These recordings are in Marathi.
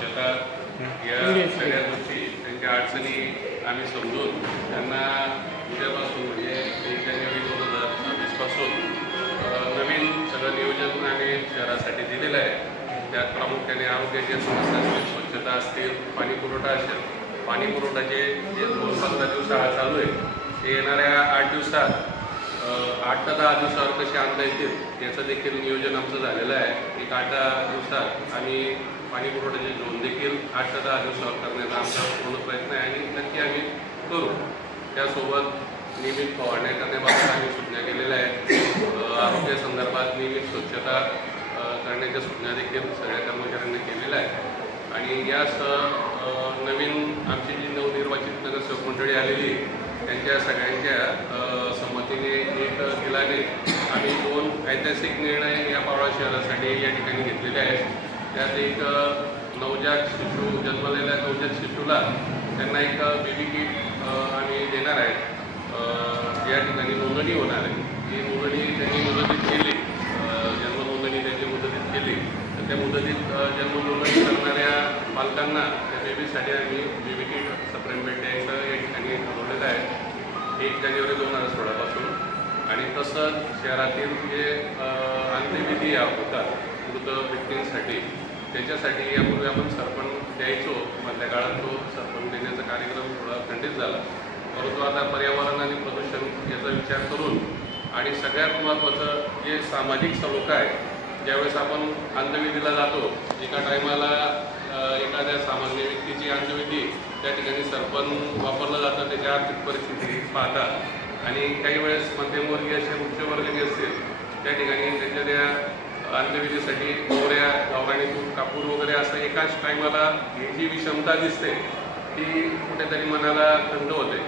स्वच्छता या सगळ्या गोष्टी त्यांच्या अडचणी आम्ही समजून त्यांना उद्यापासून म्हणजे 1 जानेवारी 2026 पासून नवीन सगळं नियोजन आम्ही शहरासाठी दिलेलं आहे. त्यात प्रामुख्याने आरोग्याच्या समस्या असतील, स्वच्छता असतील, पाणी पुरवठा असेल. पाणी पुरवठ्याचे जे 2-15 दिवस चालू आहे ते येणाऱ्या 8 दिवसात 8 ते 10 दिवसावर कसे आणता येतील याचं देखील नियोजन आमचं झालेलं आहे. एक 8-10 दिवसात आणि पाणी पुरवठ्याचे झोन देखील 8 ते 10 दिवसावर करण्याचा आमचा पूर्ण प्रयत्न आहे आणि नक्की आम्ही करू. त्यासोबत नियमित फवारण्या करण्याबाबत आम्ही सूचना केलेल्या आहेत. आरोग्यासंदर्भात नियमित स्वच्छता करण्याच्या सूचना देखील सगळ्या कर्मचाऱ्यांनी केलेल्या आहेत. आणि यासह नवीन आमची जी नवनिर्वाचित नगरसेवक मंडळी आलेली त्यांच्या सगळ्यांच्या संमतीने एक दिलाने आम्ही 2 ऐतिहासिक निर्णय या पारोळा शहरासाठी या ठिकाणी घेतलेले आहेत. त्यात एक नवजात शिशु जन्मलेल्या नवजात शिशुला त्यांना एक बेबी किट आम्ही देणार आहे. या ठिकाणी नोंदणी होणार आहे. ही नोंदणी त्यांनी मुदतीत केली, जन्म नोंदणी त्यांची मुदतीत केली तर त्या मुदतीत जन्म नोंदणी करणाऱ्या पालकांना त्या बेबीसाठी आम्ही बेबी किट सप्रेंट द्यायचं या ठिकाणी ठरवलेलं आहे 1 जानेवारी 2016 पासून. आणि तसंच शहरातील जे अंत्यविधी होतात मृत व्यक्तींसाठी त्याच्यासाठी यापूर्वी आपण सरपण द्यायचो. मधल्या काळात तो सरपण देण्याचा कार्यक्रम थोडा खंडित झाला, परंतु आता पर्यावरण आणि प्रदूषण याचा विचार करून आणि सगळ्यात महत्त्वाचं जे सामाजिक सलोखा आहे, ज्यावेळेस आपण अंत्यविधीला जातो एका टायमाला एखाद्या सामान्य व्यक्तीची अंत्यविधी त्या ठिकाणी सरपण वापरलं जातं त्याची आर्थिक परिस्थिती पाहता. आणि काही वेळेस मध्यमवर्गीय असे उच्चवर्गीय असतील त्या ठिकाणी त्यांच्या त्या अंत्यविधीसाठी गोवऱ्या गावराणी तूप कापूर वगैरे असं एकाच टायमाला ही जी विषमता दिसते ती कुठेतरी मनाला खंत होते.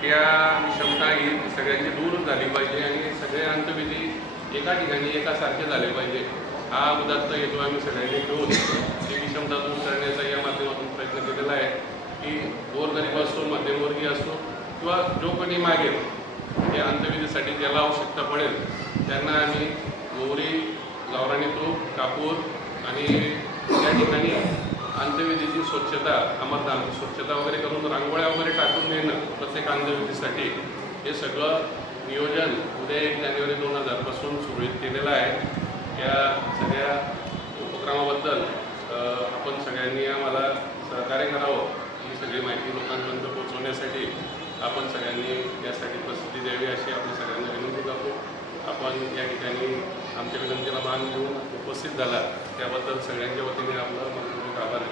त्या विषमता ही सगळ्यांची दूर झाली पाहिजे आणि सगळे अंत्यविधी एका ठिकाणी एकासारखे झाले पाहिजे हा उदात्त हेतू आम्ही सगळ्यांनी घेऊन ती विषमता दूर करण्याचा या माध्यमातून प्रयत्न केलेला आहे की गोरगरीब असो, मध्यमवर्गीय असो किंवा जो कोणी मागेल या अंत्यविधीसाठी ज्याला आवश्यकता पडेल त्यांना आम्ही गोवरी, गावराणी तूप, कापूर आणि त्या ठिकाणी अंत्यविधीची स्वच्छता, अमरधामची स्वच्छता वगैरे करून रांगोळ्या वगैरे टाकून देणं प्रत्येक अंत्यविधीसाठी हे सगळं नियोजन उद्या 1 जानेवारी 2000 पासून सुरळीत केलेलं आहे. या सगळ्या उपक्रमाबद्दल आपण सगळ्यांनी आम्हाला सहकार्य करावं. ही सगळी माहिती लोकांपर्यंत पोहोचवण्यासाठी आपण सगळ्यांनी यासाठी प्रसिद्धी द्यावी अशी आपण सगळ्यांना विनंती करतो. आपण या ठिकाणी आमच्या विनंतीला मान देऊन उपस्थित झाला त्याबद्दल सगळ्यांच्या वतीने आपलं मनपूर्वक आभार